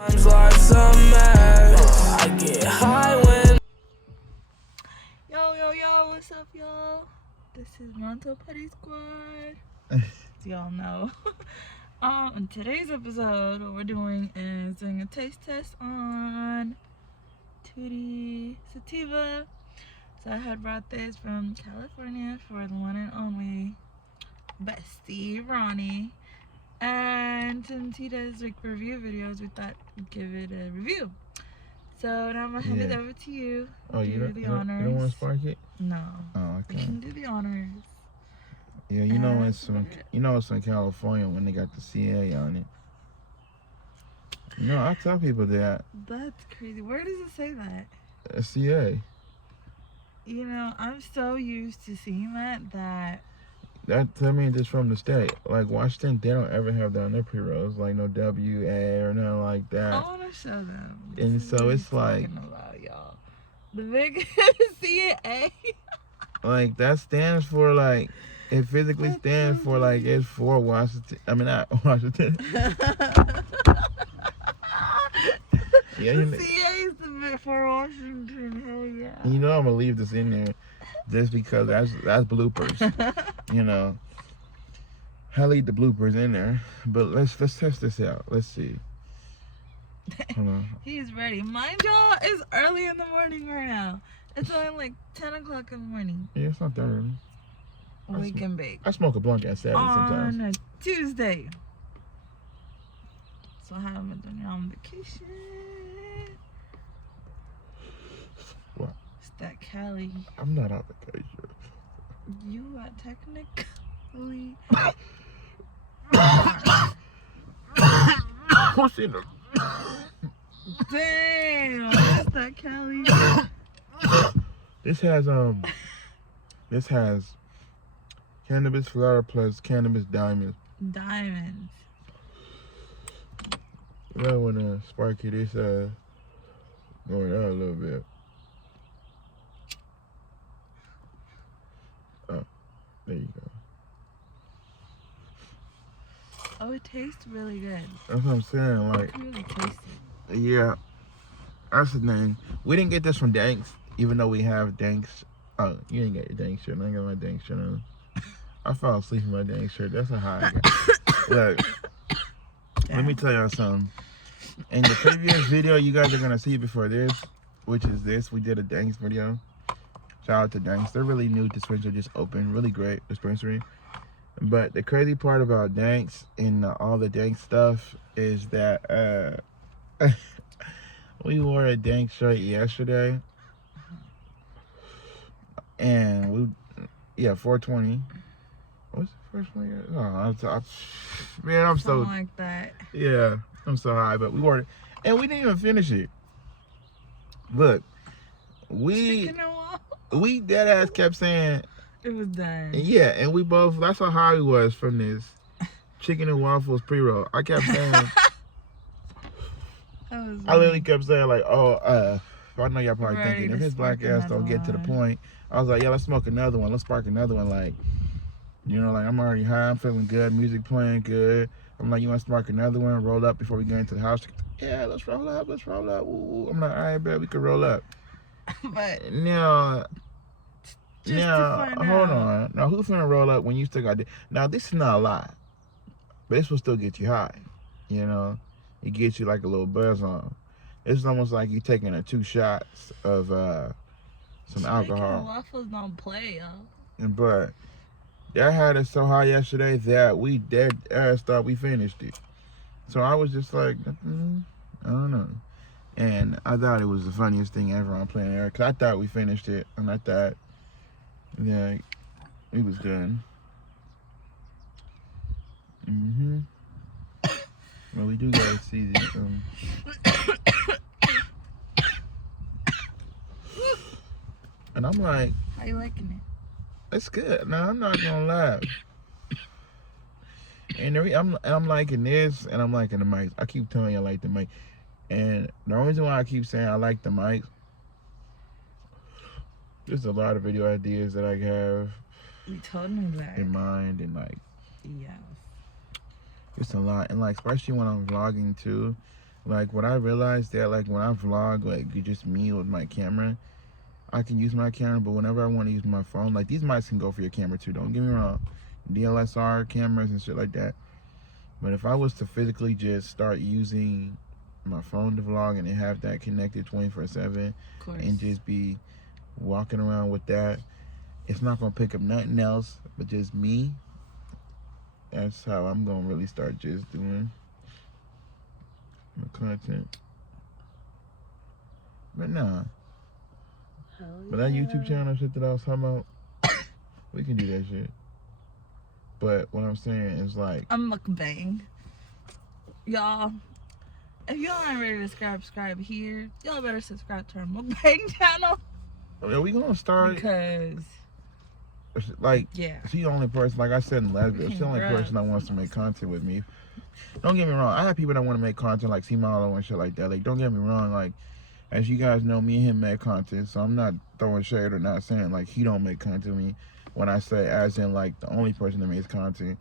Life's a mess. I get high when. Yo, what's up, y'all? This is Monto Petty Squad. As y'all know. In today's episode, what we're doing is doing a taste test on Tutti Sativa. So I had brought this from California for the one and only bestie, Ronnie. And since he does like review videos, we thought we'd give it a review. So now I'm gonna hand it over to you. Oh, do you don't, the you honors. don't want to spark it? No. Oh, You okay. can do the honors. Yeah, you know it's in California when they got the CA on it. No, I tell people that. That's crazy. Where does it say that? CA. You know, I'm so used to seeing that. That means it's from the state. Like Washington, they don't ever have that on their pre-rolls, like no WA or nothing like that. I want to show them. And so it's like, about, y'all. The big CA. like that stands for like, it physically stands for like it's for Washington. I mean not Washington. Yeah, the CA is the bit for Washington. Hell yeah. You know I'm gonna leave this in there, just because that's bloopers. You know, I'll leave the bloopers in there. But let's test this out. Let's see. Hold on. He's ready. Mind y'all, it's early in the morning right now. It's only like 10 o'clock in the morning. Yeah, it's not that early. Wake and bake. I smoke a blunt at Saturday sometimes. On a Tuesday. So I haven't been on vacation. What? It's that Cali. I'm not on vacation. You are technically. What's in there? Damn, that's that Cali. This has cannabis flower plus cannabis diamonds. Diamonds. I wanna spark it. It's going out a little bit. Oh, there you go. Oh, it tastes really good. That's what I'm saying. Like, It's really tasty. yeah, that's the thing. We didn't get this from Danks, even though we have Danks. Oh, you didn't get your Danks shirt. I got my Danks shirt on. I fell asleep in my Danks shirt. That's a high. Look, let me tell y'all something. In the previous video you guys are gonna see before this, which is this, we did a Danks video. Shout out to Danks. They're really new dispensary, just opened, really great dispensary. But the crazy part about Danks and all the Danks stuff is that we wore a Danks shirt yesterday, and 420. What's the first one? Oh, I'm Something so like that. Yeah, I'm so high, but we wore it, and we didn't even finish it. Look, we dead ass kept saying it was done. Yeah, and we both. That's how high we was from this chicken and waffles pre-roll. I kept saying. I literally kept saying like, I know y'all probably thinking if his black ass don't get to the point. I was like, yeah, let's smoke another one. Let's spark another one. Like, you know, like I'm already high. I'm feeling good. Music playing good. I'm like, you want to spark another one? Roll up before we get into the house. Yeah, let's roll up. Let's roll up. Ooh. I'm like, all right, bet we could roll up. But now, hold on. Now, who's finna roll up when you still got this? Now, this is not a lie, but this will still get you high. You know, it gets you like a little buzz on. It's almost like you taking 2 shots of some alcohol. Waffles don't play, y'all. But that had us so high yesterday that we dead ass thought we finished it. So I was just like, I don't know. And I thought it was the funniest thing ever on planet Earth, because I thought we finished it, and I thought, yeah, it was done. Well, we do gotta see this. And I'm like, how you liking it? It's good. Now, I'm not gonna lie. And I'm liking this, and I'm liking the mics. I keep telling you I like the mic. And the reason why I keep saying I like the mics, there's a lot of video ideas that I have You told me that. in mind, and like, Yes. it's a lot. And like, especially when I'm vlogging too, Like, what I realized that, like, when I vlog, like, it's just me with my camera, I can use my camera, but whenever I want to use my phone, like, these mics can go for your camera, too. Don't get me wrong. DLSR cameras and shit like that. But if I was to physically just start using my phone to vlog and then have that connected 24/7 and just be walking around with that, it's not going to pick up nothing else but just me. That's how I'm going to really start just doing the content. But nah. But that YouTube channel shit that I was talking about, we can do that shit. But what I'm saying is like, I'm mukbang. Y'all, if y'all aren't ready to subscribe here, y'all better subscribe to our mukbang channel. Are we gonna start? Because, like, yeah. She's the only person, like I said in the last video, she's the only person that wants to make content with me. Don't get me wrong, I have people that want to make content like C-Malo and shit like that. Like, don't get me wrong, like, as you guys know, me and him make content, so I'm not throwing shade or not saying like he don't make content with me. When I say as in like the only person that makes content,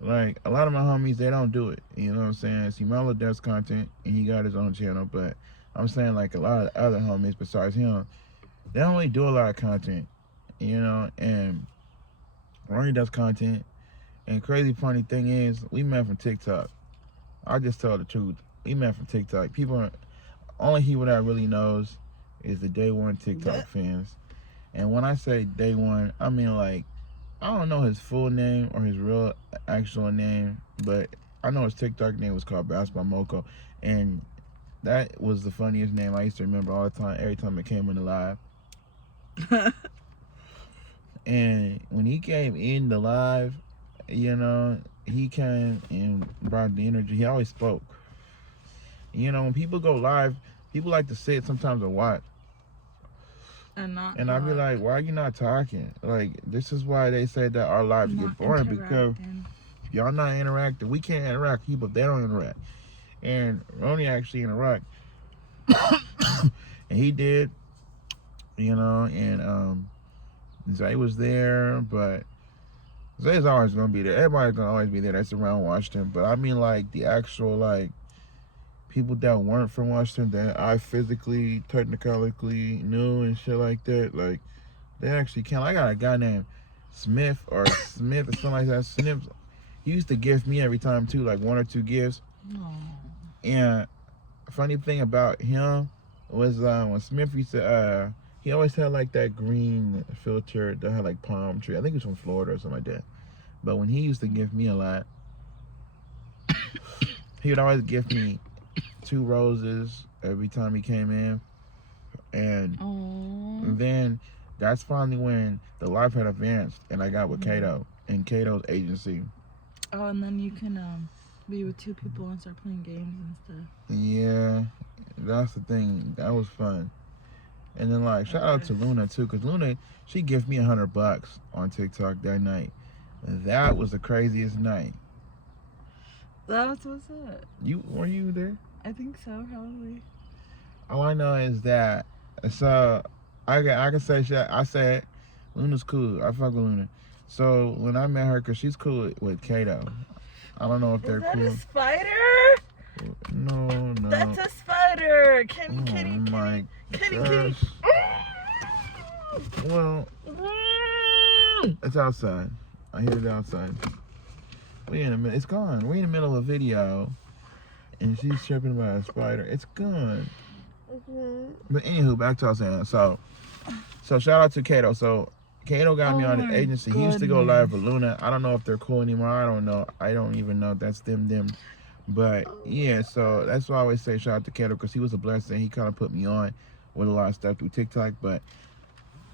like a lot of my homies, they don't do it. You know what I'm saying? C-Malo does content and he got his own channel, but I'm saying like a lot of other homies besides him, they don't really do a lot of content, you know. And Rani does content, and crazy funny thing is, we met from TikTok. I just tell the truth, we met from TikTok. Only people that really knows is the day one TikTok fans. And when I say day one, I mean like, I don't know his full name or his real actual name, but I know his TikTok name was called Basketball Moco. And that was the funniest name I used to remember all the time, every time it came in the live. And when he came in the live, you know, he came and brought the energy. He always spoke. You know, when people go live, people like to sit sometimes and watch. And I'd be like, why are you not talking? Like, this is why they say that our lives get boring, because if y'all not interacting, we can't interact people if they don't interact. And Roni actually interact. And he did, you know, and Zay was there, but Zay's always gonna be there. Everybody's gonna always be there that's around Washington. But I mean like the actual like people that weren't from Washington that I physically, technically knew and shit like that, like, they actually count. I got a guy named Smith or something like that. Smith, he used to gift me every time too, like 1 or 2 gifts. Aww. And funny thing about him was when Smith used to, he always had like that green filter that had like palm tree. I think it was from Florida or something like that. But when he used to gift me a lot, he would always gift me 2 roses every time he came in. And then that's finally when the life had advanced and I got with Kato and Kato's agency. Oh, and then you can be with 2 people and start playing games and stuff. Yeah, that's the thing. That was fun. And then like shout out to Luna too, because Luna, she gifted me $100 on TikTok that night. That was the craziest night. That was what's up. Were you there? I think so, probably. All I know is that, so I can say shit. I said Luna's cool. I fuck with Luna. So when I met her, cause she's cool with Kato. I don't know if they're cool. Is that a spider? No. That's a spider. Kitty. Well, it's outside. I hear it outside. It's gone. We're in the middle of a video, and she's tripping about a spider. It's gone. But anywho, back to what I was saying. So shout out to Kato. So Kato got me on the agency. He used to go live with Luna. I don't know if they're cool anymore. I don't know. I don't even know if that's them. But yeah, so that's why I always say shout out to Kato, because he was a blessing. He kind of put me on with a lot of stuff through TikTok. But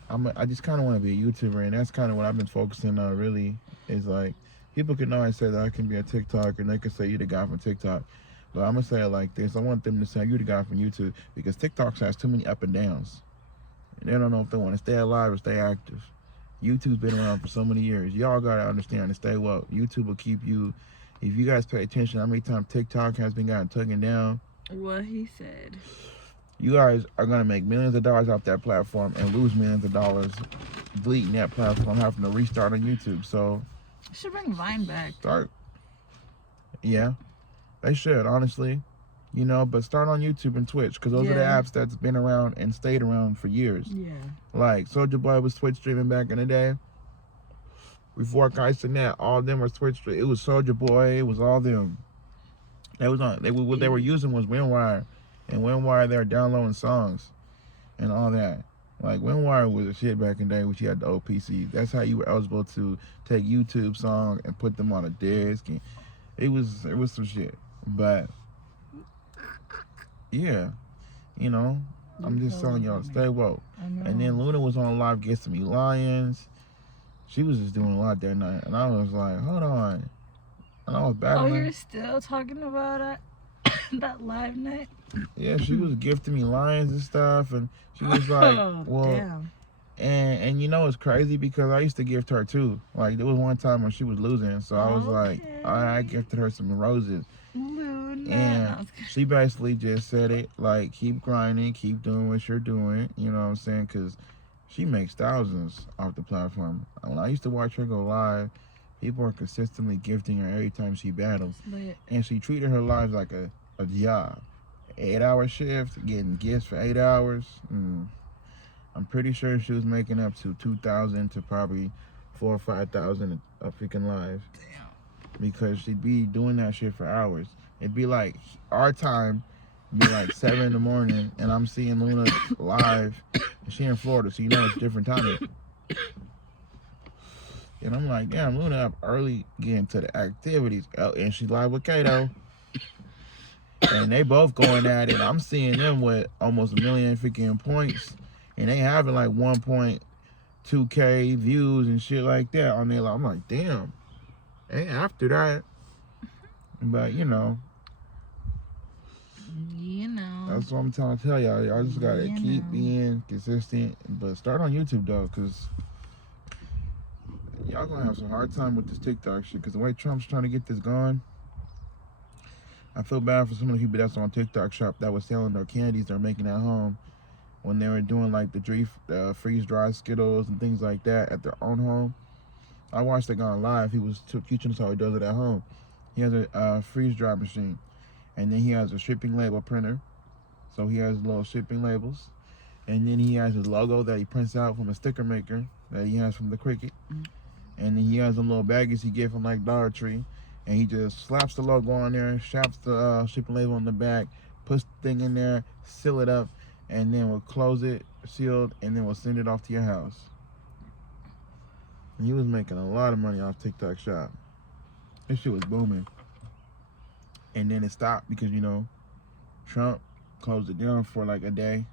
I just kind of want to be a YouTuber, and that's kind of what I've been focusing on really, is like, people can always say that I can be a TikToker, and they can say you the guy from TikTok. But I'm going to say it like this. I want them to say you the guy from YouTube, because TikTok has too many up and downs. And they don't know if they want to stay alive or stay active. YouTube's been around for so many years. Y'all got to understand and stay woke. YouTube will keep you, if you guys pay attention how many times TikTok has been gotten taken down. What he said. You guys are going to make millions of dollars off that platform and lose millions of dollars deleting that platform, having to restart on YouTube. So should bring Vine back. Yeah, they should, honestly. you know. But start on YouTube and Twitch, because those are the Yeah. apps that's been around and stayed around for years. Yeah. Like Soulja Boy was Twitch streaming back in the day. Before Kites and that, all of them were Twitch. It was Soulja Boy. It was all them. They was on. What they were using was WinWire, and WinWire they were downloading songs and all that. Like WinWire was a shit back in the day, which you had the old PC. That's how you were eligible to take YouTube songs and put them on a disc. And it was some shit. But yeah, you know, I'm just telling y'all, stay woke. And then Luna was on live guessing me Lions. She was just doing a lot that night, and I was like, hold on. And I was battling. Oh, you're still talking about that live night? Yeah, she was gifting me lions and stuff, and she was like, well, damn. And you know it's crazy because I used to gift her too. Like there was one time when she was losing, so I was like, I gifted her some roses. Luna. And she basically just said it like, keep grinding, keep doing what you're doing. You know what I'm saying? Because she makes thousands off the platform. When I used to watch her go live, people are consistently gifting her every time she battles, and she treated her lives like a job. 8-hour shift, getting gifts for 8 hours. I'm pretty sure she was making up to 2,000 to probably 4,000 or 5,000 a freaking live. Damn. Because she'd be doing that shit for hours. It'd be like our time, be like 7 in the morning, and I'm seeing Luna live, and she in Florida, so you know it's different timing. And I'm like, damn, Luna up early getting to the activities, and she's live with Kato. And they both going at it. I'm seeing them with almost 1 million freaking points, and they having like 1.2K views and shit like that on their live. I'm like, damn. And after that, but you know, that's what I'm trying to tell y'all. Y'all just gotta keep being consistent, but start on YouTube though, cause y'all gonna have some hard time with this TikTok shit. Cause the way Trump's trying to get this going, I feel bad for some of the people that's on TikTok shop that was selling their candies they're making at home when they were doing like the freeze-dried Skittles and things like that at their own home. I watched the guy on live. He was teaching us how he does it at home. He has a freeze-dry machine, and then he has a shipping label printer. So he has little shipping labels, and then he has his logo that he prints out from a sticker maker that he has from the Cricut, and then he has some little baggies he get from like Dollar Tree. And he just slaps the logo on there, straps the shipping label on the back, puts the thing in there, seal it up, and then we'll close it, sealed, and then we'll send it off to your house. And he was making a lot of money off TikTok shop. This shit was booming. And then it stopped because, you know, Trump closed it down for like a day.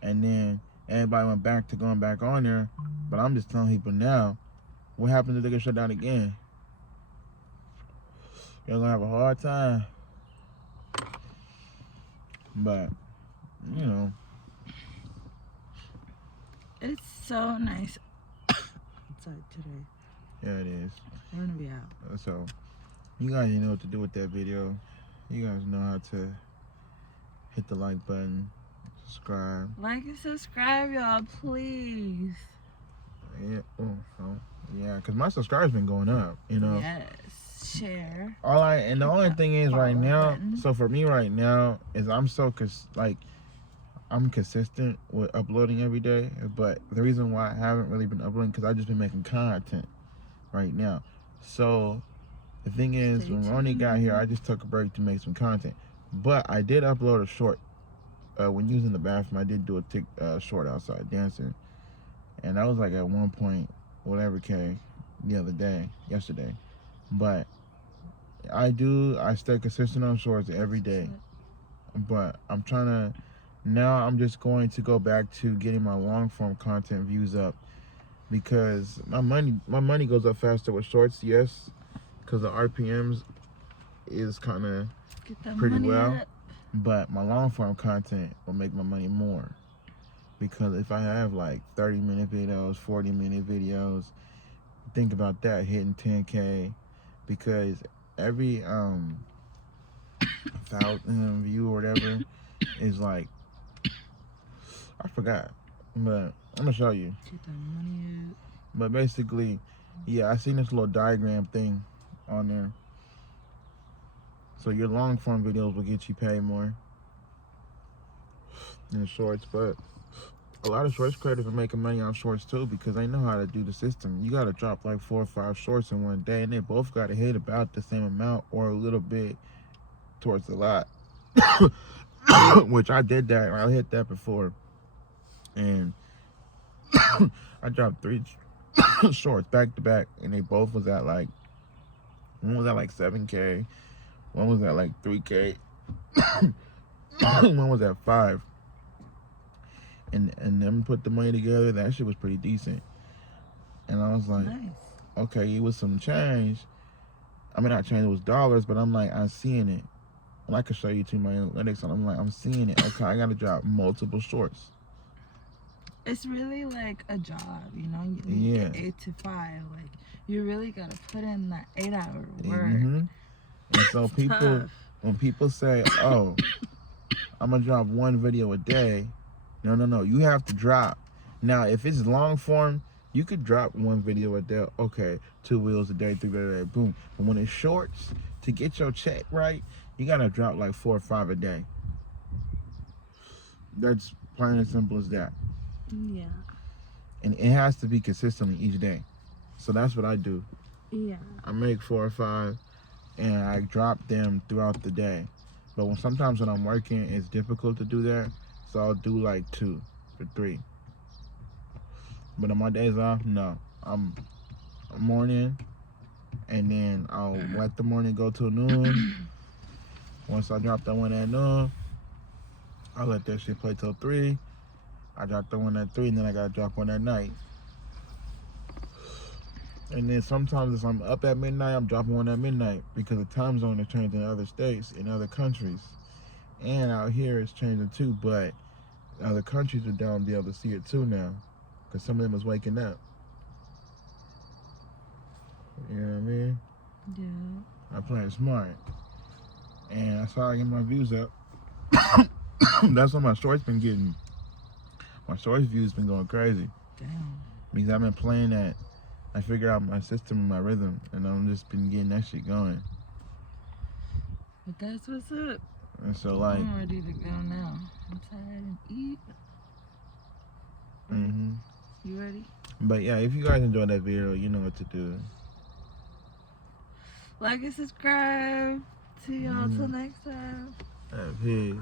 And then everybody went back to going back on there. But I'm just telling people now, what happens if they get shut down again? You're gonna have a hard time. But, you know. It's so nice outside today. Yeah, it is. We're gonna be out. So, you guys know what to do with that video. You guys know how to hit the like button, subscribe. Like and subscribe, y'all, please. Yeah, because my subscribers been going up, you know. Yes. Share. And the only thing is right now, button. so for me right now, is I'm consistent with uploading every day, but the reason why I haven't really been uploading because I've just been making content right now. So the thing is, when Ronnie got here, I just took a break to make some content, but I did upload a short. When using the bathroom, I did do a short outside dancing, and that was like at 1 point whatever K yesterday. But I stay consistent on shorts every day. But I'm just going to go back to getting my long form content views up, because my money goes up faster with shorts, yes, because the RPMs is kind of pretty well, but my long form content will make my money more, because if I have like 30-minute videos, 40-minute videos, think about that hitting 10K. Because every 1,000 view or whatever is like, I forgot, but I'm gonna show you. But basically, yeah, I seen this little diagram thing on there. So your long form videos will get you paid more than shorts, but a lot of shorts creators are making money on shorts too because they know how to do the system. You gotta drop like 4 or 5 shorts in one day, and they both gotta hit about the same amount or a little bit towards a lot. Which I did that. I hit that before, and I dropped 3 shorts back to back, and they both was at like, one was at like 7K, one was at like 3K, one was at 5. And them put the money together, that shit was pretty decent. And I was like, Nice. okay, it was some change. I mean, not change, it was dollars, but I'm like, I'm seeing it. And I could show you to my analytics, and I'm like, I'm seeing it. Okay, I gotta drop multiple shorts. It's really like a job, you know? You Yeah. get 8 to 5. Like, you really gotta put in that 8-hour work. And so people, Tough. when people say, oh, I'm gonna drop 1 video a day, no, you have to drop. Now, if it's long form, you could drop 1 video a day. Okay, 2 videos a day, 3 videos a day, boom. But when it's shorts, to get your check right, you gotta drop like 4 or 5 a day. That's plain and simple as that. Yeah. And it has to be consistently each day. So that's what I do. Yeah. I make 4 or 5, and I drop them throughout the day. But sometimes when I'm working, it's difficult to do that. So I'll do like 2 or 3. But on my days off, no. I'm morning, and then I'll let the morning go till noon. Once I drop that one at noon, I'll let that shit play till 3. I drop the one at 3, and then I gotta drop one at night. And then sometimes if I'm up at midnight, I'm dropping one at midnight because the time zone is changing in other states, in other countries. And out here it's changing too, but other countries are down to be able to see it too now because some of them is waking up. You know what I mean? Yeah. I play it smart. And that's how I get my views up. That's what my shorts been getting. My shorts views been going crazy. Damn. Because I've been playing that. I figure out my system and my rhythm, and I've just been getting that shit going. But that's what's up. And so, like, I'm ready to go now. I'm tired and eat. You ready? But yeah, if you guys enjoyed that video, you know what to do. Like and subscribe. See y'all till next time. Peace.